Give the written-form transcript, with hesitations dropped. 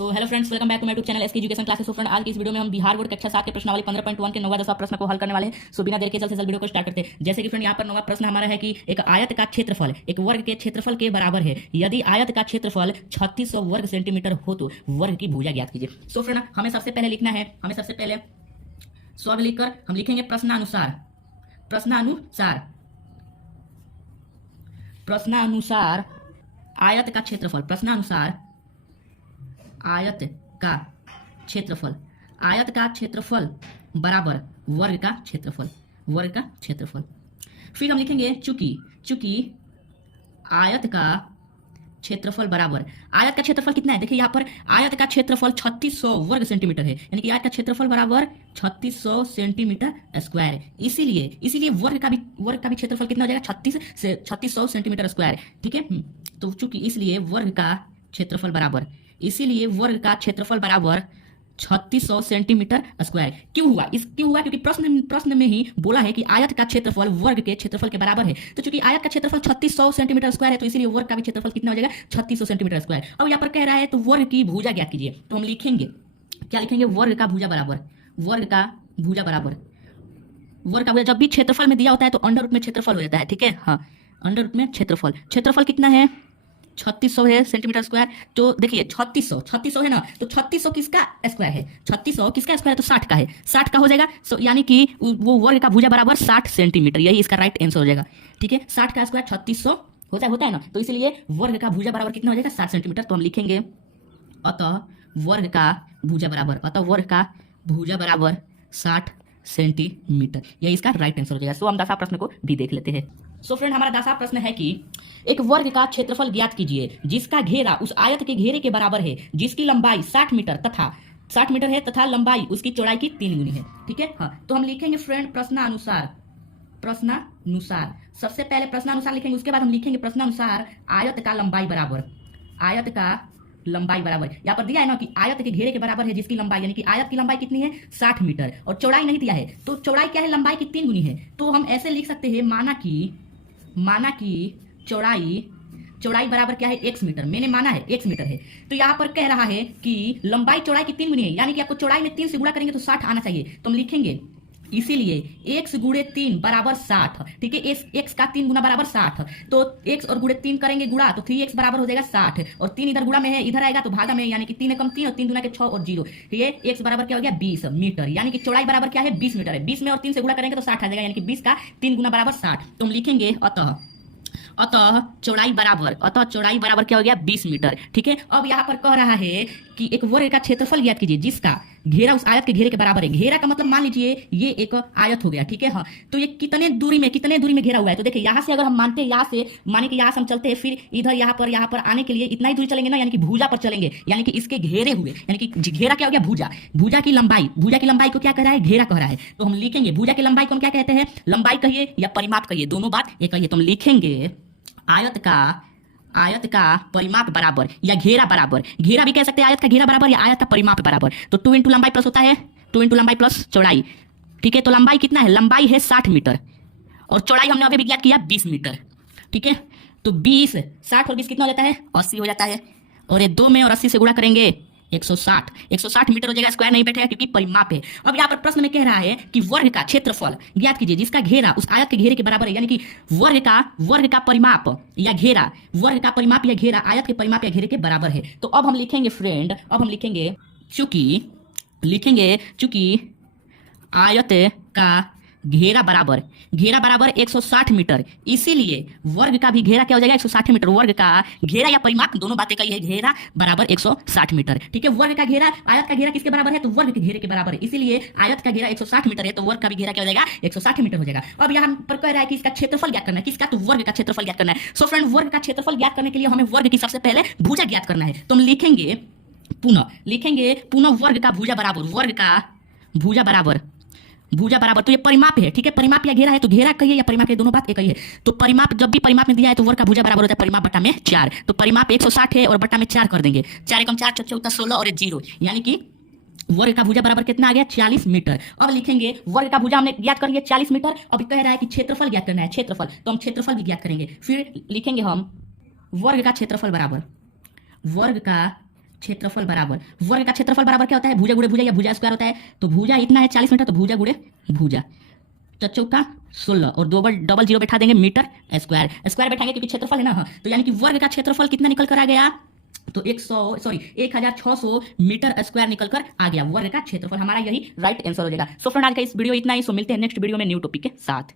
So hello friends, welcome back to my YouTube channel SK education classes. So friend, आज की इस video में हम बिहार बोर्ड कक्षा 7 के प्रश्नावली 15.1 के 9 प्रश्न को हल करने वाले हैं। सो बिना देर के चलते वीडियो को स्टार्ट करते हैं। जैसे कि फ्रेंड यहाँ पर 9वां प्रश्न हमारा है कि एक आयत का क्षेत्रफल एक वर्ग के क्षेत्रफल के बराबर है। यदि आयत का क्षेत्रफल 3600 वर्ग सेंटीमीटर हो तो वर्ग की भुजा ज्ञात कीजिए। सो फ्रेंड, हमें सबसे पहले लिखना है, स्वर्ग लिखकर हम लिखेंगे प्रश्नानुसार आयत का क्षेत्रफल, आयत का क्षेत्रफल बराबर वर्ग का क्षेत्रफल। फिर हम लिखेंगे चूंकि आयत का क्षेत्रफल बराबर, आयत का क्षेत्रफल कितना है, देखिए यहाँ पर आयत का क्षेत्रफल 3600 वर्ग सेंटीमीटर है, यानी कि आयत का क्षेत्रफल बराबर 3600 सेंटीमीटर स्क्वायर। इसीलिए वर्ग का भी क्षेत्रफल कितना हो जाएगा, 3600 सेंटीमीटर स्क्वायर। ठीक है, तो चूंकि इसलिए वर्ग का क्षेत्रफल बराबर 3600 सेंटीमीटर स्क्वायर। क्यों हुआ क्योंकि प्रश्न में ही बोला है कि आयत का क्षेत्रफल वर्ग के क्षेत्रफल के बराबर है। तो चूंकि आयत का क्षेत्रफल 3600 सेंटीमीटर स्क्वायर है, तो इसीलिए वर्ग का भी क्षेत्रफल कितना हो जाएगा, 3600 सेंटीमीटर स्क्वायर। अब यहाँ पर कह रहा है तो वर्ग की भुजा ज्ञात कीजिए। तो हम लिखेंगे, क्या लिखेंगे, वर्ग का भुजा बराबर जब भी क्षेत्रफल में दिया होता है तो अंडर रूट में क्षेत्रफल हो जाता है। ठीक है, हाँ, अंडर रूट में क्षेत्रफल कितना है, 3600 है सेंटीमीटर स्क्वायर। तो देखिए 3600 है ना, तो 3600 किसका स्क्वायर है, 3600 किसका स्क्वायर है, तो 60 का है, 60 का हो जाएगा। सो यानी कि वो वर्ग का भुजा बराबर 60 सेंटीमीटर, यही इसका राइट आंसर हो जाएगा। ठीक है, 60 का स्क्वायर 3600 होता है ना, तो इसलिए वर्ग का भुजा बराबर कितना हो जाएगा, 60 सेंटीमीटर। तो हम लिखेंगे अतः वर्ग का भुजा बराबर 60 सेंटीमीटर, यही इसका राइट आंसर हो जाएगा। सो हम 10वां प्रश्न को भी देख लेते हैं। सो फ्रेंड, हमारा 10वां प्रश्न है कि एक वर्ग का क्षेत्रफल ज्ञात कीजिए जिसका घेरा उस आयत के घेरे के बराबर है, जिसकी लंबाई 60 मीटर है तथा लंबाई उसकी चौड़ाई की 3 गुनी है। ठीक है, हाँ, तो हम लिखेंगे फ्रेंड प्रश्नानुसार। सबसे पहले प्रश्नानुसार लिखेंगे, उसके बाद हम लिखेंगे प्रश्नानुसार आयत का लंबाई बराबर। यहाँ पर दिया है ना कि आयत के घेरे के बराबर है जिसकी लंबाई, यानी कि आयत की लंबाई कितनी है, 60 मीटर, और चौड़ाई नहीं दिया है, तो चौड़ाई क्या है, लंबाई की 3 गुनी है। तो हम ऐसे लिख सकते हैं, माना कि चौड़ाई बराबर क्या है, x मीटर। मैंने माना है x मीटर है, तो यहाँ पर कह रहा है कि लंबाई चौड़ाई की 3 गुनी है, यानी कि आपको चौड़ाई में 3 से गुणा करेंगे तो 60 आना चाहिए। तो हम लिखेंगे इसीलिए x गुणे 3 बराबर 60। ठीक है, x का 3 गुना बराबर 60, तो x और गुणे 3 करेंगे गुणा, तो 3x बराबर हो जाएगा 60, और 3 इधर गुणा में है, इधर आएगा तो भागा में, यानी कि 3 कम 3 और 3 गुना के 6 और 0, ये x बराबर क्या हो गया, 20 मीटर, यानी कि चौड़ाई बराबर क्या है, 20 मीटर है। 20 में और 3 से गुणा करेंगे तो 60 आ जाएगा, यानी कि 20 का 3 गुना बराबर 60। तो हम लिखेंगे अतः चौड़ाई बराबर क्या हो गया, 20 मीटर। ठीक है, अब यहाँ पर कह रहा है कि एक वर्ग का क्षेत्रफल ज्ञात कीजिए जिसका घेरा उस आयत के घेरे के बराबर है। घेरा का मतलब मान लीजिए ये एक आयत हो गया। ठीक है, हाँ, तो ये कितने दूरी में घेरा हुआ है, तो देखिए यहाँ से अगर हम मानते हैं, यहाँ से हम चलते हैं, फिर इधर यहाँ पर आने के लिए इतना ही दूरी चलेंगे ना, यानी कि भुजा पर चलेंगे, यानी कि इसके घेरे हुए, यानी कि घेरा क्या हो गया, भुजा की लंबाई को क्या कह रहा है, घेरा कह रहा है। तो हम लिखेंगे भुजा की लंबाई को हम क्या कहते हैं, लंबाई कहिए या परिमाप कहिए, दोनों बात एक कहिए। तो हम लिखेंगे आयत का परिमाप बराबर या घेरा बराबर, घेरा भी कह सकते हैं आयत का घेरा बराबर या आयत का परिमाप बराबर। तो 2 इंटू लंबाई प्लस होता है 2 इंटू लंबाई प्लस चौड़ाई। ठीक है, तो लंबाई कितना है, लंबाई है 60 मीटर और चौड़ाई हमने अभी ज्ञात किया 20 मीटर। ठीक है, तो 60 और 20 कितना हो जाता है, 80 हो जाता है, और ये 2 में और 80 से गुणा करेंगे 160 मीटर हो जाएगा, स्क्वायर नहीं बैठेगा क्योंकि परिमाप है। अब यहाँ पर प्रश्न में कह रहा है कि वर्ग का क्षेत्रफल ज्ञात कीजिए जिसका घेरा उस आयत के घेरे के बराबर है, यानी कि वर्ग का परिमाप या घेरा आयत के परिमाप या घेरे के बराबर है। तो अब हम लिखेंगे फ्रेंड, चूंकि आयत का घेरा बराबर 160 मीटर, इसीलिए वर्ग का भी घेरा क्या हो जाएगा, 160 मीटर। वर्ग का घेरा या परिमाप दोनों बातें कही है, घेरा बराबर 160 मीटर। ठीक है, वर्ग का घेरा, आयत का घेरा किसके बराबर है, तो वर्ग के घेरे के बराबर है, इसीलिए आयत का घेरा 160 मीटर है, तो वर्ग का भी घेरा क्या हो जाएगा, 160 मीटर हो जाएगा। अब यहाँ पर कह रहा है कि इसका क्षेत्रफल ज्ञात करना है, किसका, तो वर्ग का क्षेत्रफल ज्ञात करना है। सो फ्रेंड, वर्ग का क्षेत्रफल ज्ञात करने के लिए हमें वर्ग की सबसे पहले भुजा ज्ञात करना है। तो हम लिखेंगे पुनः वर्ग का भुजा बराबर, तो ये परिमाप है। ठीक है, परिमाप या घेरा है, तो घेरा कहिए या परिमाप, ये दोनों बात एक ही है। तो परिमाप, जब भी परिमाप में दिया है तो वर्ग का भुजा बराबर होता है परिमाप बटा में 4। तो परिमाप 160 है और बटा में 4 कर देंगे, 4 एकम 4 14 16 और 0, यानी कि वर्ग का भुजा बराबर कितना आ गया, 40 मीटर। अब लिखेंगे वर्ग का भुजा हमने ज्ञात कर लिया 40 मीटर। अब कह रहा है कि क्षेत्रफल ज्ञात करना है, तो हम क्षेत्रफल भी ज्ञात करेंगे। फिर लिखेंगे हम वर्ग का क्षेत्रफल बराबर वर्ग का क्षेत्रफल बराबर क्या होता है, भुजा गुणे भुजा या भुजा स्क्वायर होता है। तो भुजा इतना है 40 मीटर, तो भुजा गुणे भुजा, चौका 16 और डबल जीरो बैठा देंगे मीटर स्क्वायर, स्क्वायर बैठाएंगे क्योंकि क्षेत्रफल है ना। हाँ, तो यानी कि वर्ग का क्षेत्रफल कितना निकल कर आ गया, तो 1600 मीटर स्क्वायर निकल कर आ गया वर्ग का क्षेत्रफल। हमारा यही राइट आंसर हो जाएगा। सो फ्रेंड आज का इस वीडियो इतना ही। सो मिलते हैं नेक्स्ट वीडियो में न्यू टॉपिक के साथ।